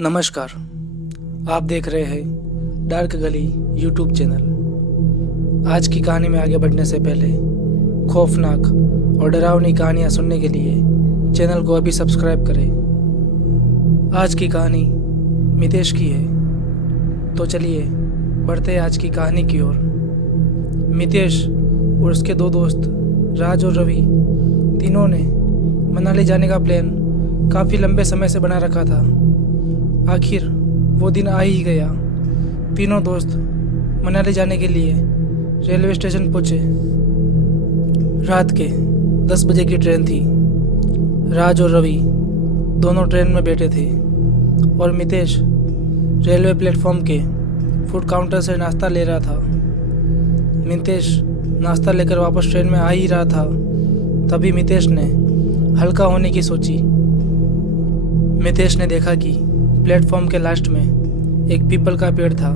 नमस्कार, आप देख रहे हैं डार्क गली यूट्यूब चैनल। आज की कहानी में आगे बढ़ने से पहले खौफनाक और डरावनी कहानियाँ सुनने के लिए चैनल को अभी सब्सक्राइब करें। आज की कहानी मितेश की है, तो चलिए बढ़ते हैं आज की कहानी की ओर। मितेश और उसके दो दोस्त राज और रवि तीनों ने मनाली जाने का प्लान काफ़ी लंबे समय से बना रखा था। आखिर वो दिन आ ही गया। तीनों दोस्त मनाली जाने के लिए रेलवे स्टेशन पहुंचे। रात के 10 बजे की ट्रेन थी। राज और रवि दोनों ट्रेन में बैठे थे और मितेश रेलवे प्लेटफॉर्म के फूड काउंटर से नाश्ता ले रहा था। मितेश नाश्ता लेकर वापस ट्रेन में आ ही रहा था, तभी मितेश ने हल्का होने की सोची। मितेश ने देखा कि प्लेटफॉर्म के लास्ट में एक पीपल का पेड़ था।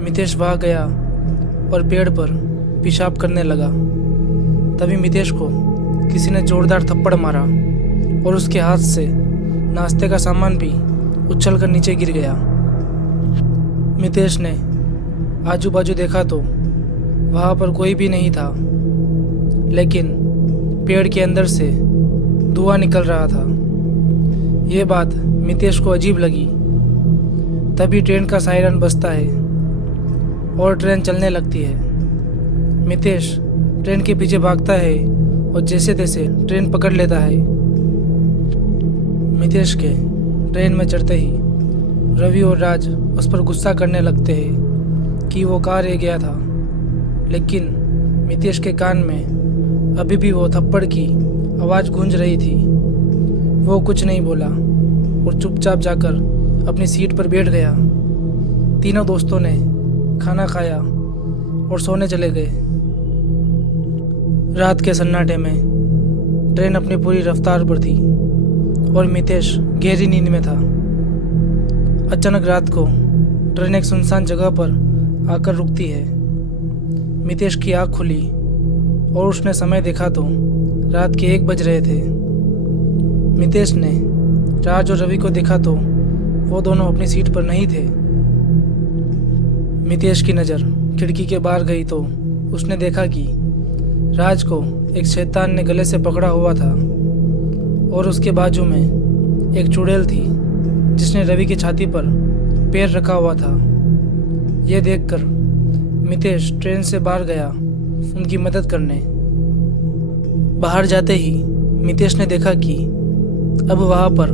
मितेश वहाँ गया और पेड़ पर पेशाब करने लगा। तभी मितेश को किसी ने जोरदार थप्पड़ मारा और उसके हाथ से नाश्ते का सामान भी उछलकर नीचे गिर गया। मितेश ने आजू बाजू देखा तो वहाँ पर कोई भी नहीं था, लेकिन पेड़ के अंदर से धुआं निकल रहा था। ये बात मितेश को अजीब लगी। तभी ट्रेन का सायरन बजता है और ट्रेन चलने लगती है। मितेश ट्रेन के पीछे भागता है और जैसे तैसे ट्रेन पकड़ लेता है। मितेश के ट्रेन में चढ़ते ही रवि और राज उस पर गुस्सा करने लगते हैं कि वो कहाँ रह गया था, लेकिन मितेश के कान में अभी भी वो थप्पड़ की आवाज़ गूंज रही थी। वो कुछ नहीं बोला और चुपचाप जाकर अपनी सीट पर बैठ गया। तीनों दोस्तों ने खाना खाया और सोने चले गए। रात के सन्नाटे में ट्रेन अपनी पूरी रफ्तार पर थी और मितेश गहरी नींद में था। अचानक रात को ट्रेन एक सुनसान जगह पर आकर रुकती है। मितेश की आँख खुली और उसने समय देखा तो रात के 1 बज रहे थे। मितेश ने राज और रवि को देखा तो वो दोनों अपनी सीट पर नहीं थे। मितेश की नज़र खिड़की के बाहर गई तो उसने देखा कि राज को एक शैतान ने गले से पकड़ा हुआ था और उसके बाजू में एक चुड़ैल थी जिसने रवि की छाती पर पैर रखा हुआ था। यह देखकर मितेश ट्रेन से बाहर गया उनकी मदद करने। बाहर जाते ही मितेश ने देखा कि अब वहाँ पर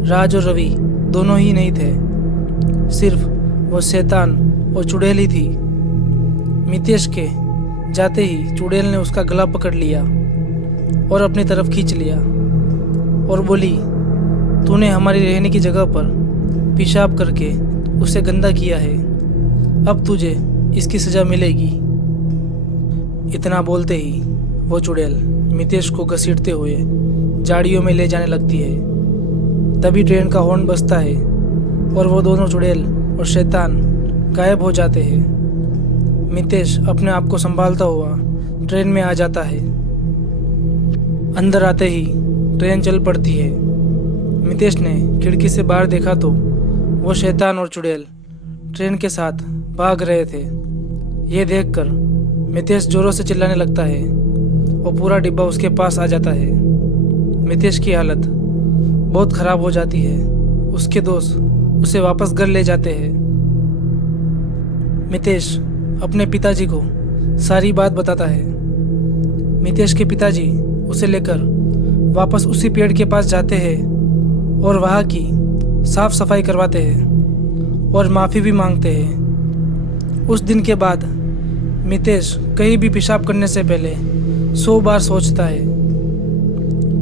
राज और रवि दोनों ही नहीं थे, सिर्फ वो शैतान और चुड़ैल ही थी। मितेश के जाते ही चुड़ैल ने उसका गला पकड़ लिया और अपनी तरफ खींच लिया और बोली, तूने हमारी रहने की जगह पर पेशाब करके उसे गंदा किया है, अब तुझे इसकी सज़ा मिलेगी। इतना बोलते ही वो चुड़ैल मितेश को घसीटते हुए झाड़ियों में ले जाने लगती है। तभी ट्रेन का हॉर्न बजता है और वो दोनों चुड़ैल और शैतान गायब हो जाते हैं। मितेश अपने आप को संभालता हुआ ट्रेन में आ जाता है। अंदर आते ही ट्रेन चल पड़ती है। मितेश ने खिड़की से बाहर देखा तो वो शैतान और चुड़ैल ट्रेन के साथ भाग रहे थे। ये देखकर मितेश जोरों से चिल्लाने लगता है और पूरा डिब्बा उसके पास आ जाता है। मितेश की हालत बहुत ख़राब हो जाती है। उसके दोस्त उसे वापस घर ले जाते हैं। मितेश अपने पिताजी को सारी बात बताता है। मितेश के पिताजी उसे लेकर वापस उसी पेड़ के पास जाते हैं और वहाँ की साफ सफाई करवाते हैं और माफ़ी भी मांगते हैं। उस दिन के बाद मितेश कहीं भी पेशाब करने से पहले 100 बार सोचता है।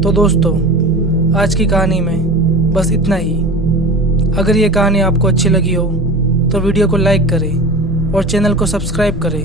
तो दोस्तों, आज की कहानी में बस इतना ही। अगर ये कहानी आपको अच्छी लगी हो तो वीडियो को लाइक करें और चैनल को सब्सक्राइब करें।